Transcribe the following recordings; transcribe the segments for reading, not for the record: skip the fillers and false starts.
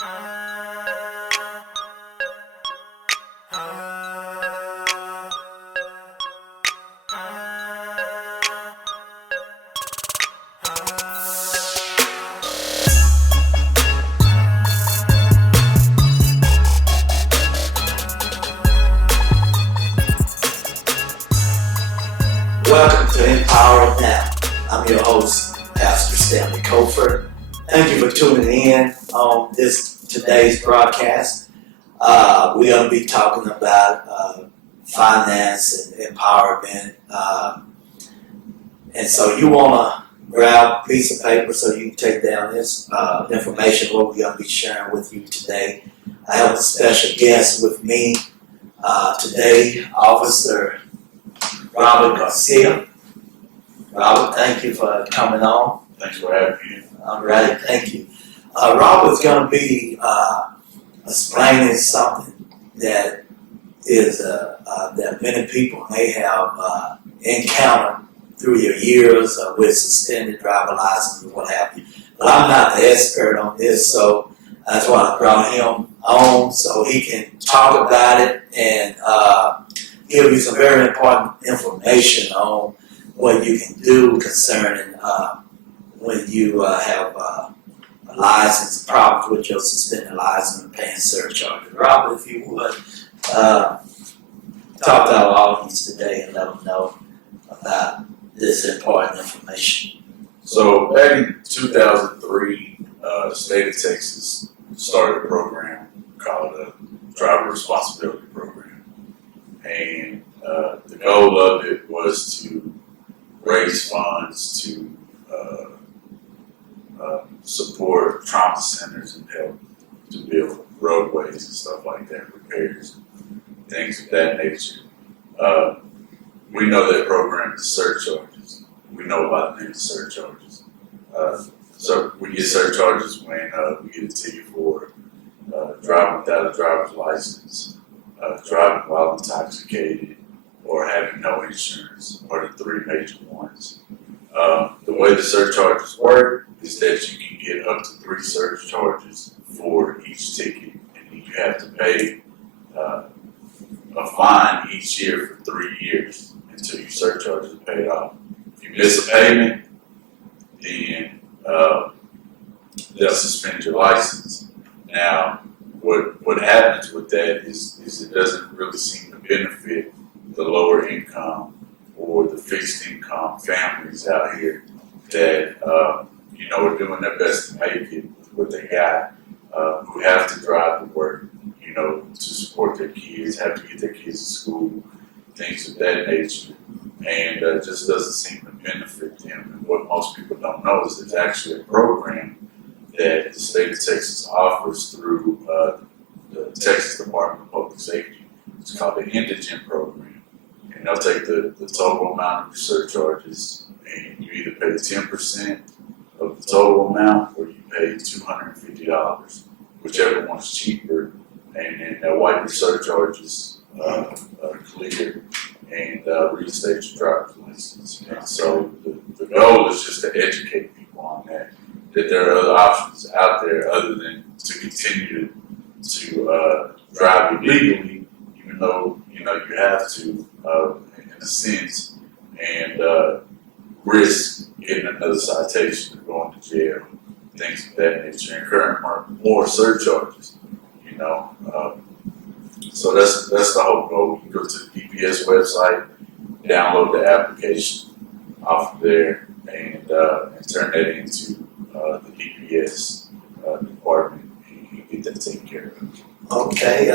Welcome to Empower It Now. I'm your host, Pastor Stanley Cofer. Thank you for tuning in on today's broadcast. We're going to be talking about finance and empowerment. And so you want to grab a piece of paper so you can take down this information, what we're going to be sharing with you today. I have a special guest with me today, Officer Robert Garcia. Robert, thank you for coming on. Thanks for having me. All right, thank you. Robert's going to be explaining something that is that many people may have encountered through your years with suspended driver license and what have you. But I'm not the expert on this, so that's why I brought him on so he can talk about it and give you some very important information on what you can do concerning when you have a license, problems with your suspended license and paying surcharges. Robert, if you would, talk to our audience today and let them know about this important information. So back in 2003, the state of Texas started a program called the Driver Responsibility Program. And the goal of it was to raise funds to support trauma centers and help to build roadways and stuff like that, repairs, things of that nature. We know that program is surcharges. We know about the name surcharges. So we get surcharges when we get a ticket for driving without a driver's license, driving while intoxicated, or having no insurance, are the three major ones. The way the surcharges work is that you can get up to 3 surcharges for each ticket, and you have to pay a fine each year for 3 years until your surcharges are paid off. If you miss a payment, then they'll suspend your license. Now, what happens with that is it doesn't really seem to benefit the lower income or the fixed income families out here that are doing their best to make it with what they got, who have to drive to work, to support their kids, have to get their kids to school, things of that nature, and just doesn't seem to benefit them. And what most people don't know is there's actually a program that the state of Texas offers through the Texas Department of Public Safety. It's called the Indigent Program. And they'll take the total amount of your surcharges, and you either pay 10% of the total amount or you pay $250, whichever one's cheaper, and then they'll wipe your surcharges clear and reinstate your driver's license. And so the goal is just to educate people on that there are other options out there other than to continue to drive illegally, even though you have to, in a sense, and risk getting another citation or going to jail, things of that nature, incurring more surcharges. So that's the whole goal. You go to the DPS website, download the application off of there, and turn that into the DPS department, and you get that taken care of. Okay,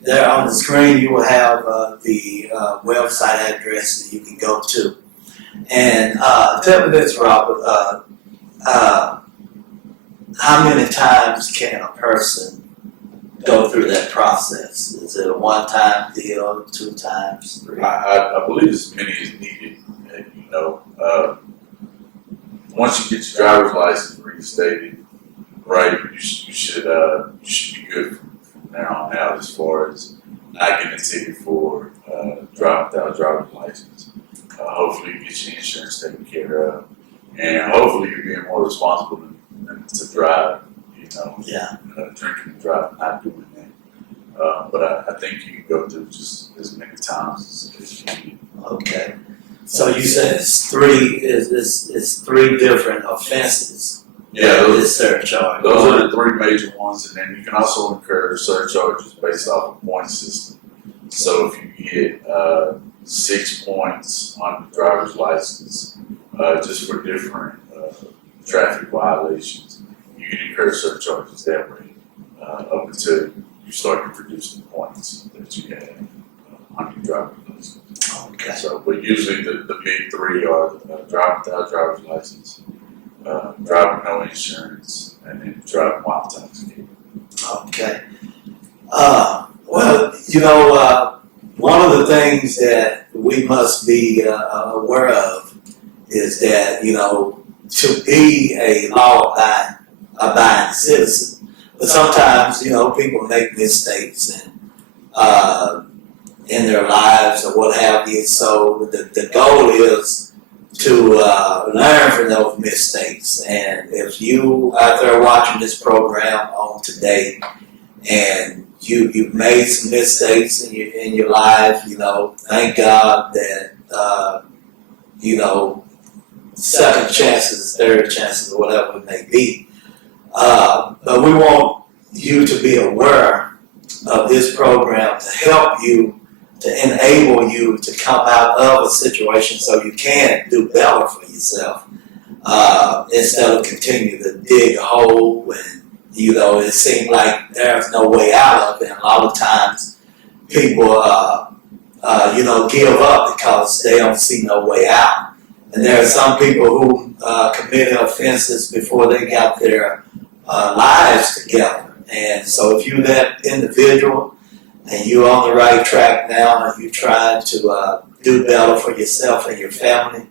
there on the screen you will have the website address that you can go to. And tell me this, Robert, how many times can a person go through that process? Is it a one-time deal, 2 times, 3? I believe as many as needed. Once you get your driver's license reinstated, right, you should be good from there on out as far as not getting a ticket for driving without a driver's license. Hopefully you get your insurance taken care of, and hopefully you're being more responsible to drive. zone. Yeah. Drinking and driving, not doing that. But I think you can go through just as many times as you need. Okay. So you said it's three different offenses. Yeah, This surcharge. those are the three major ones, and then you can also incur surcharges based off a point system. So if you get 6 points on the driver's license, just for different traffic violations, you can incur surcharges that way, up until you start to produce the points that you have on your driver's license. Okay. So, but usually the big three are driving without driver's license, driving no insurance, and then driving while intoxicated. Okay. Well, one of the things that we must be aware of is that, to be a law-abiding citizen, but sometimes, people make mistakes and in their lives or what have you. So the goal is to learn from those mistakes. And if you out there watching this program on today and you've made some mistakes in your life, thank God that second chances, third chances, whatever it may be. But we want you to be aware of this program to help you, to enable you to come out of a situation so you can do better for yourself, instead of continue to dig a hole when, it seems like there's no way out of it. And a lot of times people, give up because they don't see no way out. And there are some people who committed offenses before they got their lives together. And so if you're that individual and you're on the right track now and you're trying to do better for yourself and your family,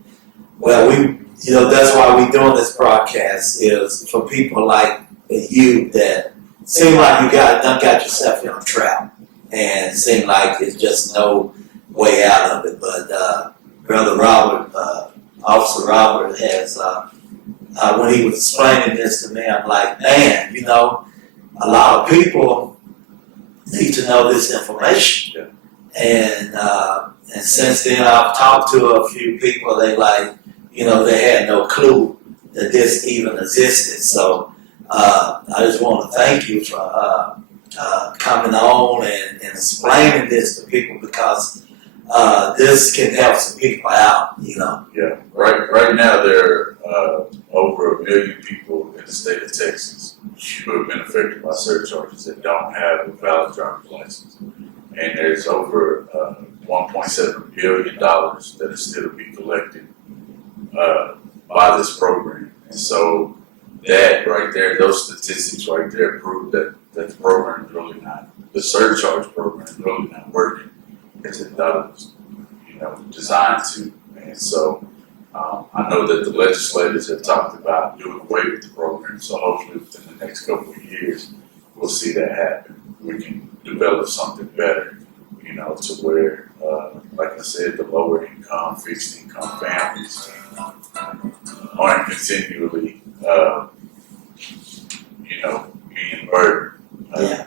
well, that's why we're doing this broadcast, is for people like you that seem like you done got yourself in a trap and seem like there's just no way out of it. But Brother Robert, Officer Robert has, when he was explaining this to me, I'm like, man, a lot of people need to know this information. Yeah. And since then, I've talked to a few people. They they had no clue that this even existed. So I just want to thank you for coming on and explaining this to people, because this can help some people out. Yeah. Right now, there are over 1 million people in the state of Texas who have been affected by surcharges that don't have a valid driver's license. And there's over $1.7 billion that is still to be collected by this program. And so that right there, those statistics right there prove that the program is really not, the surcharge program is really not working as it was, designed to. And so I know that the legislators have talked about doing away with the program. So hopefully within the next couple of years, we'll see that happen. We can develop something better, to where, like I said, the lower income, fixed income families aren't continually, being burdened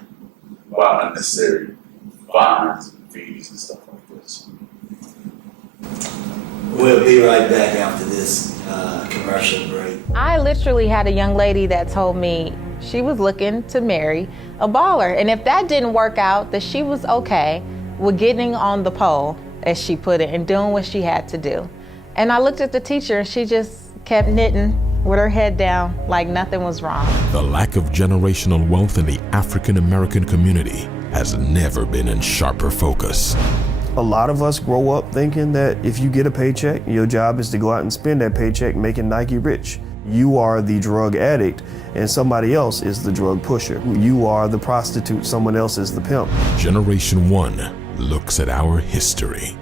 by unnecessary fines and fees and stuff like this. We'll be right back after this commercial break. I literally had a young lady that told me she was looking to marry a baller. And if that didn't work out, that she was okay with getting on the pole, as she put it, and doing what she had to do. And I looked at the teacher and she just kept knitting with her head down like nothing was wrong. The lack of generational wealth in the African American community has never been in sharper focus. A lot of us grow up thinking that if you get a paycheck, your job is to go out and spend that paycheck making Nike rich. You are the drug addict and somebody else is the drug pusher. You are the prostitute, someone else is the pimp. Generation One looks at our history.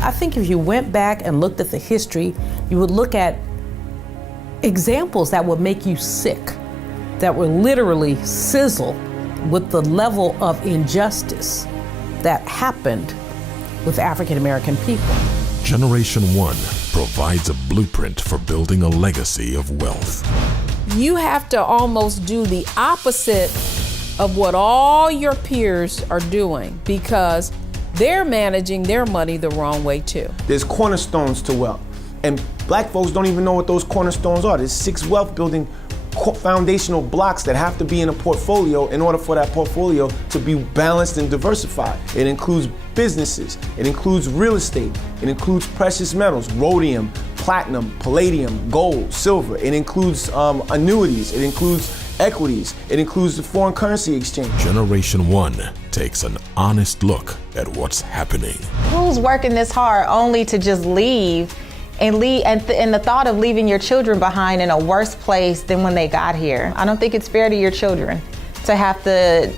I think if you went back and looked at the history, you would look at examples that would make you sick, that would literally sizzle with the level of injustice that happened with African American people. Generation One provides a blueprint for building a legacy of wealth. you have to almost do the opposite of what all your peers are doing because they're managing their money the wrong way too. There's cornerstones to wealth, and black folks don't even know what those cornerstones are. There's 6 wealth building foundational blocks that have to be in a portfolio in order for that portfolio to be balanced and diversified. It includes businesses, it includes real estate, it includes precious metals, rhodium, platinum, palladium, gold, silver. It includes annuities, it includes equities, it includes the foreign currency exchange. Generation One takes an honest look at what's happening. Who's working this hard only to just leave and the thought of leaving your children behind in a worse place than when they got here? I don't think it's fair to your children to have to,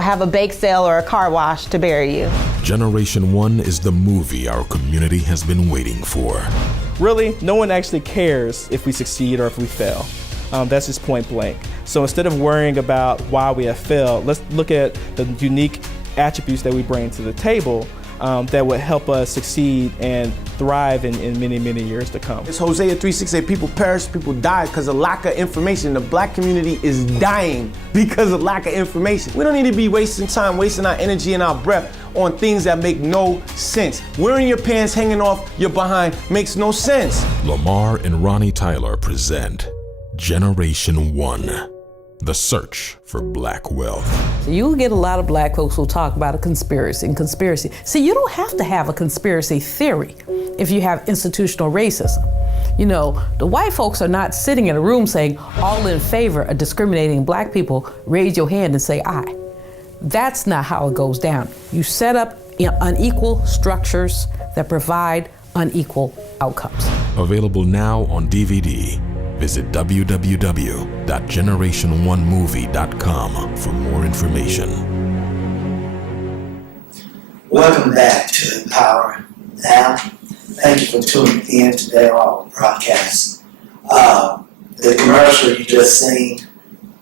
have a bake sale or a car wash to bury you. Generation One is the movie our community has been waiting for. Really, no one actually cares if we succeed or if we fail. That's just point blank. So instead of worrying about why we have failed, let's look at the unique attributes that we bring to the table that would help us succeed and thrive in many, many years to come. It's Hosea 3:6. People perish, people die because of lack of information. The black community is dying because of lack of information. We don't need to be wasting time, wasting our energy and our breath on things that make no sense. Wearing your pants hanging off your behind makes no sense. Lamar and Ronnie Tyler present Generation One, the search for black wealth. So you'll get a lot of black folks who talk about a conspiracy. See, you don't have to have a conspiracy theory if you have institutional racism. The white folks are not sitting in a room saying, all in favor of discriminating black people, raise your hand and say aye. That's not how it goes down. You set up unequal structures that provide unequal outcomes. Available now on DVD. Visit www.generationonemovie.com for more information. Welcome back to Empower Now. Thank you for tuning in today on our broadcast. The commercial you just seen,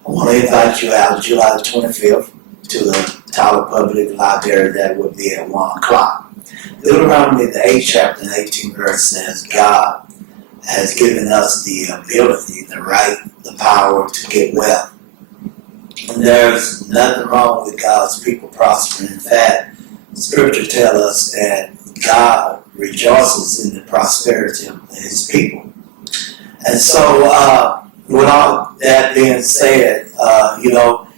I want to invite you out July the 25th to the Tyler Public Library. That would be at 1 o'clock. Deuteronomy, the 8th chapter and 18th verse says, God has given us the ability, the right, the power to get wealth. And there's nothing wrong with God's people prospering. In fact, Scripture tells us that God rejoices in the prosperity of His people. And so, with all that being said, the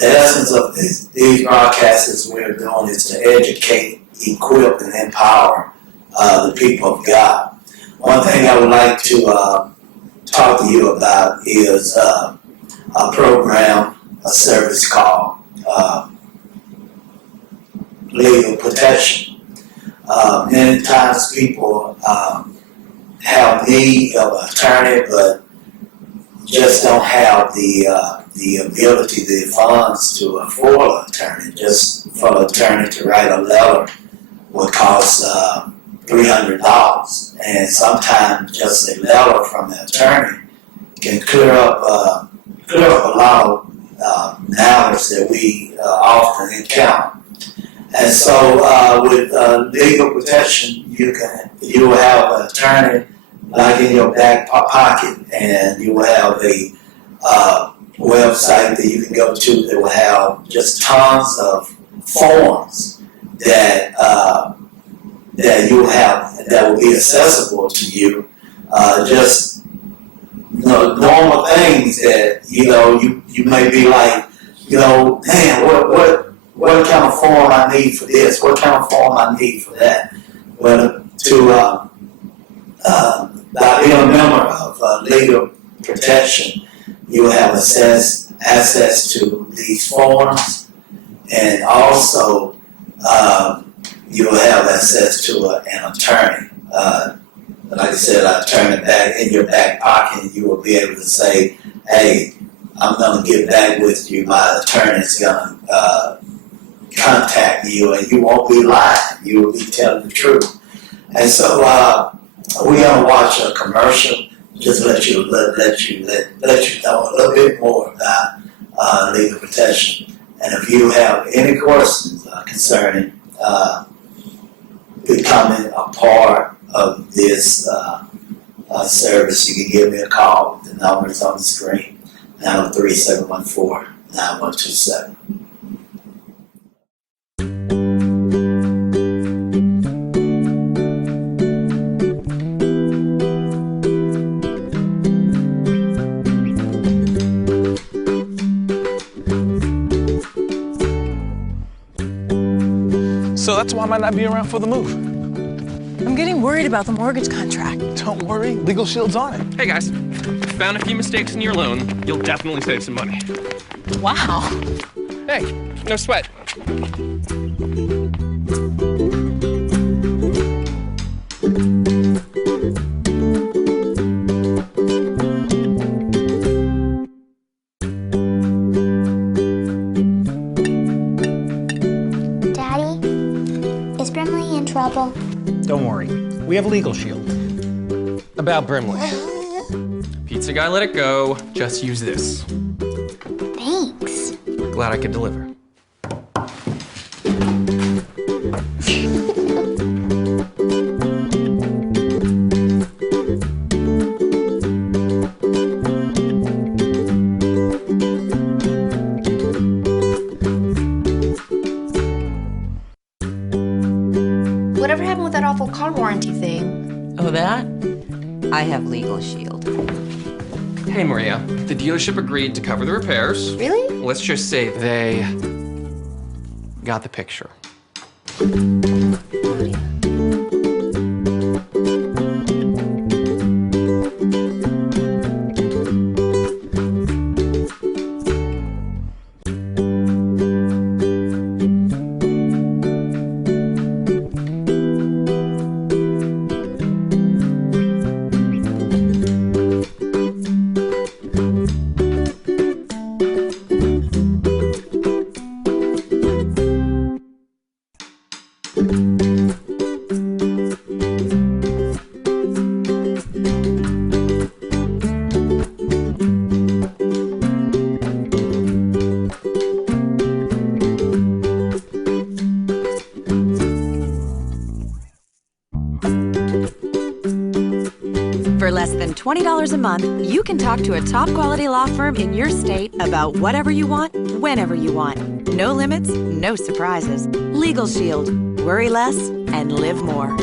essence of these broadcasts we're doing is to educate, equip, and empower the people of God. One thing I would like to talk to you about is a program, a service called Legal Protection. Many times people have need of an attorney, but just don't have the ability, the funds to afford an attorney. Just for an attorney to write a letter would cost $300, and sometimes just a letter from the attorney can clear up a lot of matters that we often encounter. And so, with legal protection, you will have an attorney like in your back pocket, and you will have a website that you can go to that will have just tons of forms that you will have that will be accessible to you. Just normal things that you may be like, man, what kind of form I need for this? What kind of form I need for that? Well, by being a member of legal protection, you will have access to these forms, and also you will have access to an attorney. Like I said, an attorney back in your back pocket, and you will be able to say, hey, I'm going to get back with you. My attorney is going to contact you, and you won't be lying. You will be telling the truth. And so we're going to watch a commercial, just let you know a little bit more about legal protection. And if you have any questions concerning becoming a part of this service, you can give me a call. The number is on the screen, 903-714-9127. So that's why I might not be around for the move. I'm getting worried about the mortgage contract. Don't worry, Legal Shield's on it. Hey guys, found a few mistakes in your loan. You'll definitely save some money. Wow. Hey, no sweat. Daddy, is Brimley in trouble? Don't worry, we have Legal Shield. About Brimley. Pizza guy let it go. Just use this. Thanks. Glad I could deliver. Whatever happened with that awful car warranty thing? Oh, that? I have Legal Shield. Hey Maria, the dealership agreed to cover the repairs. Really? Let's just say they got the picture. For less than $20 a month, you can talk to a top quality law firm in your state about whatever you want, whenever you want. No limits, no surprises. Legal Shield. Worry less and live more.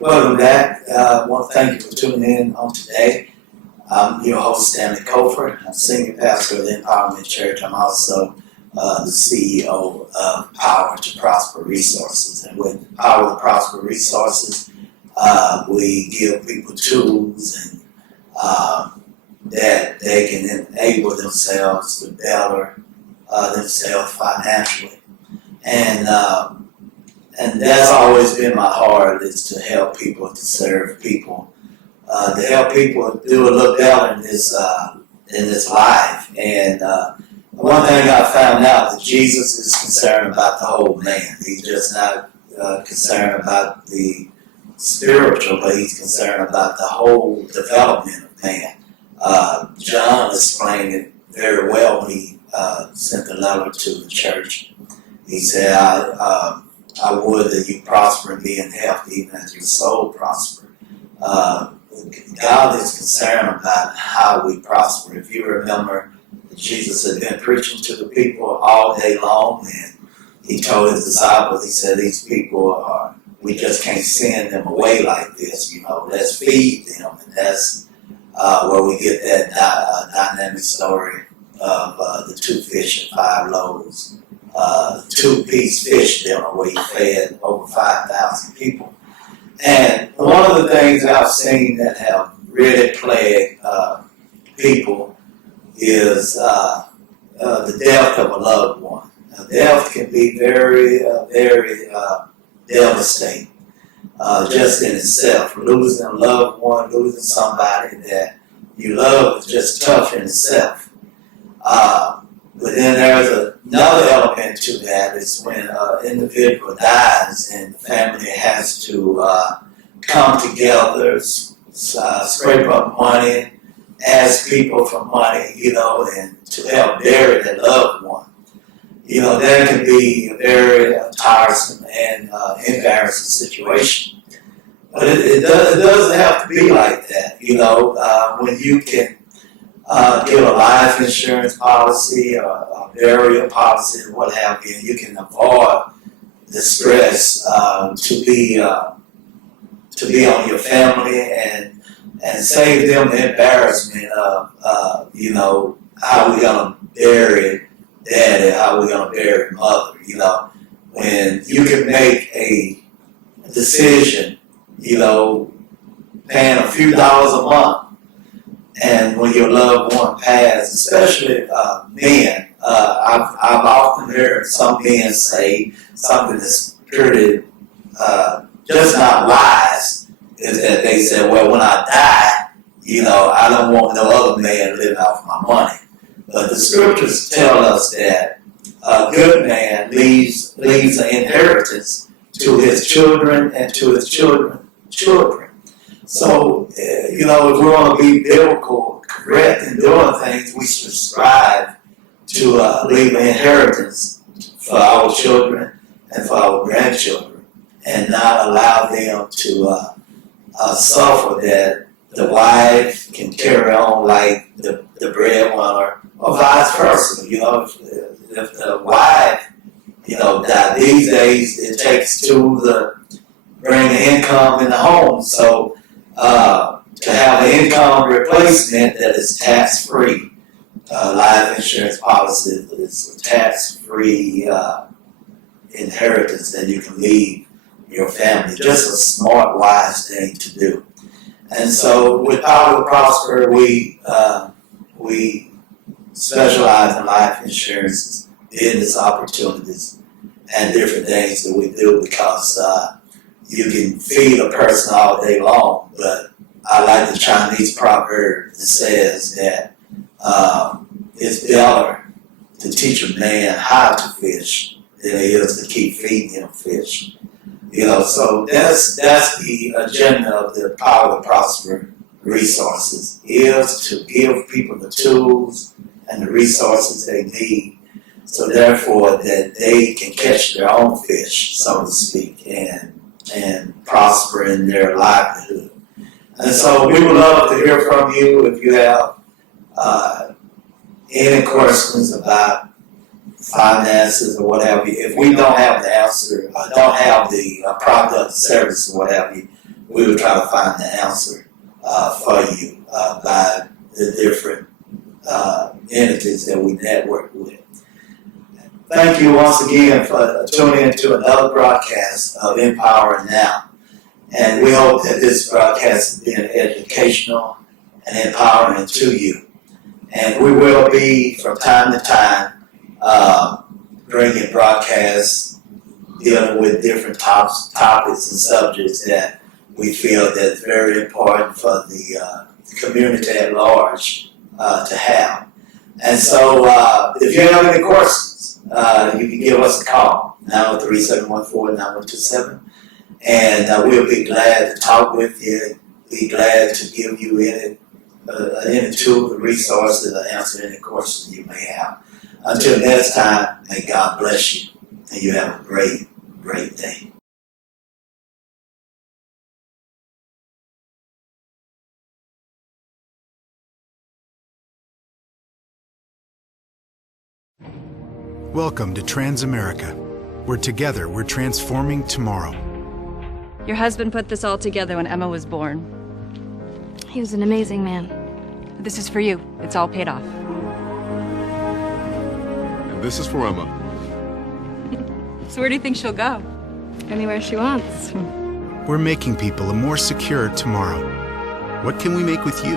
Welcome back. I want to thank you for tuning in on today. I'm your host, Stanley Cofer. I'm senior pastor of the Empowerment Church. I'm also the CEO of Power to Prosper Resources. And with Power to Prosper Resources, we give people tools and that they can enable themselves to better themselves financially. And that's always been my heart, is to help people, to serve people, to help people do a little better in this life. And one thing I found out, that Jesus is concerned about the whole man. He's just not concerned about the spiritual, but he's concerned about the whole development of man. John explained it very well when he sent the letter to the church. He said, I would that you prosper and be in health, even as your soul prosper. God is concerned about how we prosper. If you remember, Jesus had been preaching to the people all day long, and he told his disciples, he said, these people we just can't send them away like this, let's feed them. And that's where we get that dynamic story of the 2 fish and 5 loaves. 2-piece fish dinner where he fed over 5,000 people. And one of the things I've seen that have really plagued people is the death of a loved one. Now, death can be very, very devastating just in itself. Losing a loved one, losing somebody that you love is just tough in itself. But then there's another element to that, is when an individual dies and the family has to come together, scrape up money, ask people for money, and to help bury their loved one. that can be a very tiresome and embarrassing situation. But it doesn't have to be like that. When you can get a life insurance policy or a burial policy or what have you, you can avoid the stress to be on your family and save them the embarrassment of how we gonna bury daddy, how we gonna bury mother. When you can make a decision, paying a few dollars a month, and when your loved one passes, especially men, I've often heard some men say something that's pretty just not wise, is that they say, well, when I die, I don't want no other man living off my money. But the scriptures tell us that a good man leaves an inheritance to his children and to his children's children. So, if we want to be biblical, correct in doing things, we should strive to leave an inheritance for our children and for our grandchildren, and not allow them to suffer that the wife can carry on like the breadwinner, or vice versa. If the wife, die these days, it takes two to bring income in the home. So to have an income replacement that is tax-free, life insurance policy is a tax-free inheritance that you can leave your family. Just a smart, wise thing to do. And so with Power to Prosper, we specialize in life insurances, business opportunities, and different things that we do, because you can feed a person all day long, but I like the Chinese proverb that says that it's better to teach a man how to fish than it is to keep feeding him fish. So that's the agenda of the Power to Prosper resources, is to give people the tools and the resources they need, so therefore that they can catch their own fish, so to speak, and prosper in their livelihood. And so we would love to hear from you if you have any questions about finances or what have you. If we don't have the answer, don't have the product, service, or what have you, we will try to find the answer for you by the different entities that we network with. Thank you once again for tuning into another broadcast of Empowering Now. And we hope that this broadcast has been educational and empowering to you. And we will be, from time to time, bringing broadcasts dealing with different topics and subjects that we feel that's very important for the community at large to have. And so if you have any questions, you can give us a call, 903-714-9127, and we'll be glad to talk with you, be glad to give you any tool, resources, to answer any questions you may have. Until next time, may God bless you, and you have a great, great day. Welcome to Transamerica, where together we're transforming tomorrow. Your husband put this all together when Emma was born. He was an amazing man. This is for you. It's all paid off. And this is for Emma. So where do you think she'll go? Anywhere she wants. We're making people a more secure tomorrow. What can we make with you?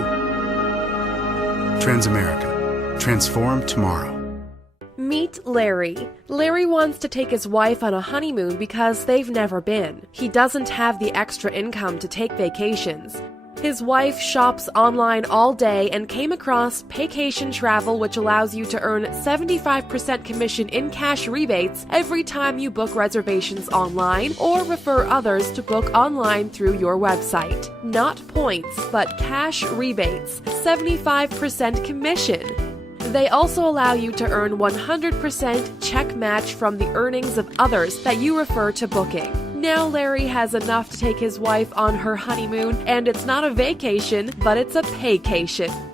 Transamerica. Transform tomorrow. Meet Larry. Larry wants to take his wife on a honeymoon because they've never been. He doesn't have the extra income to take vacations. His wife shops online all day and came across Paycation Travel, which allows you to earn 75% commission in cash rebates every time you book reservations online or refer others to book online through your website. Not points, but cash rebates, 75% commission. They also allow you to earn 100% check match from the earnings of others that you refer to booking. Now Larry has enough to take his wife on her honeymoon, and it's not a vacation, but it's a paycation.